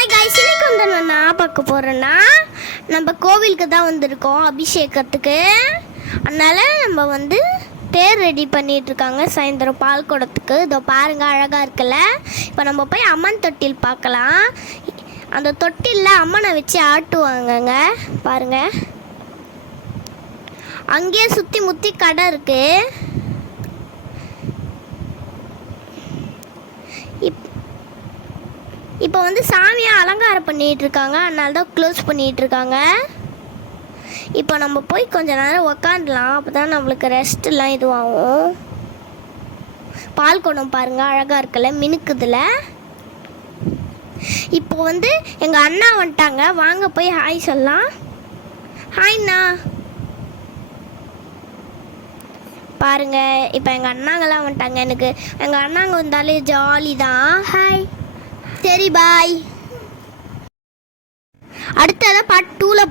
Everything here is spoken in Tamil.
ஹாய் கைஸ், இன்னைக்கு வந்து நான் பார்க்க போகிறேன்னா நம்ம கோவிலுக்கு தான் வந்திருக்கோம் அபிஷேகத்துக்கு. அதனால் நம்ம வந்து தேர் ரெடி பண்ணிகிட்ருக்காங்க சாயந்தரம் பால் குடத்துக்கு. இதோ பாருங்க, அழகாக இருக்குல்ல. இப்போ நம்ம போய் அம்மன் தொட்டில் பார்க்கலாம். அந்த தொட்டிலில் அம்மனை வச்சு ஆட்டுவாங்கங்க. பாருங்கள், அங்கேயே சுற்றி முற்றி கடை இருக்குது. இப்போ வந்து சாமியை அலங்காரம் பண்ணிகிட்டு இருக்காங்க, அதனால தான் க்ளோஸ் பண்ணிகிட்டு இருக்காங்க. இப்போ நம்ம போய் கொஞ்ச நேரம் உக்காண்டலாம், அப்போ தான் நம்மளுக்கு ரெஸ்ட்லாம் இதுவாகும். பால் குடம் பாருங்கள், அழகாக இருக்குல்ல, மினுக்குதுல. இப்போ வந்து எங்கள் அண்ணா வந்துட்டாங்க, வாங்க போய் ஹாய் சொல்லலாம். ஹாய்ண்ணா. பாருங்க, இப்போ எங்கள் அண்ணாங்கெல்லாம் வந்துட்டாங்க. எனக்கு எங்கள் அண்ணாங்க வந்தாலே ஜாலி தான். ஹாய், சரி பாய். அடுத்ததான் பார்ட் 2ல